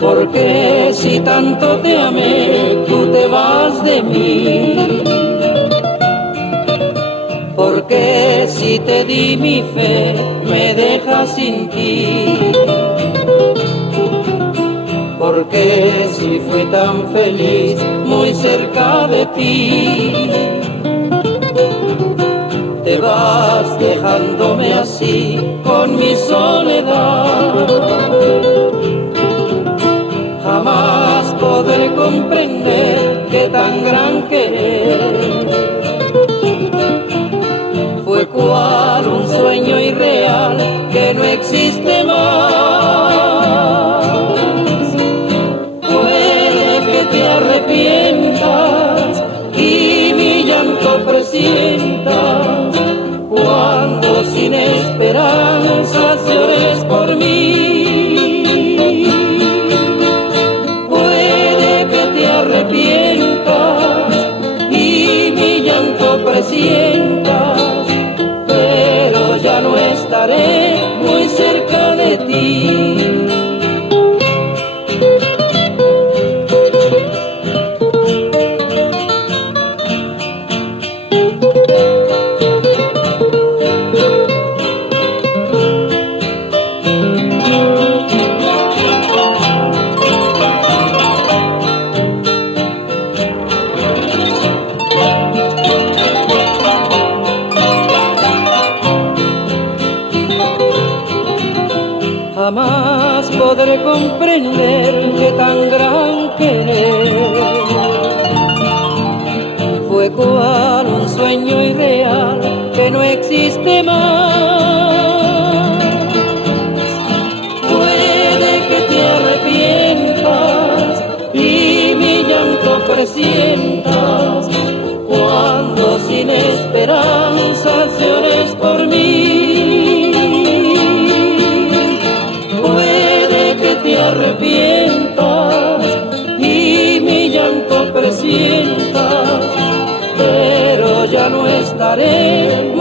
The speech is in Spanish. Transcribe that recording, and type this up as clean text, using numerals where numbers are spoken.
Porque si tanto te amé, tú te vas de mí. Porque si te di mi fe, me dejas sin ti. Porque si fui tan feliz muy cerca de ti, te vas dejándome así con mi soledad. Jamás podré comprender que tan gran querer fue cual un sueño irreal que no existe más. Puede que te arrepientas y mi llanto presientas cuando sin esperanzas llores por mí. Puede que te arrepientas y mi llanto presientas, pero ya no estaré muy cerca de ti. Jamás podré comprender que tan gran querer fue cual un sueño irreal que no existe más. Puede que te arrepientas y mi llanto presientas cuando sin esperanzas llores por mí. Te arrepientas y mi llanto presientas, pero ya no estaré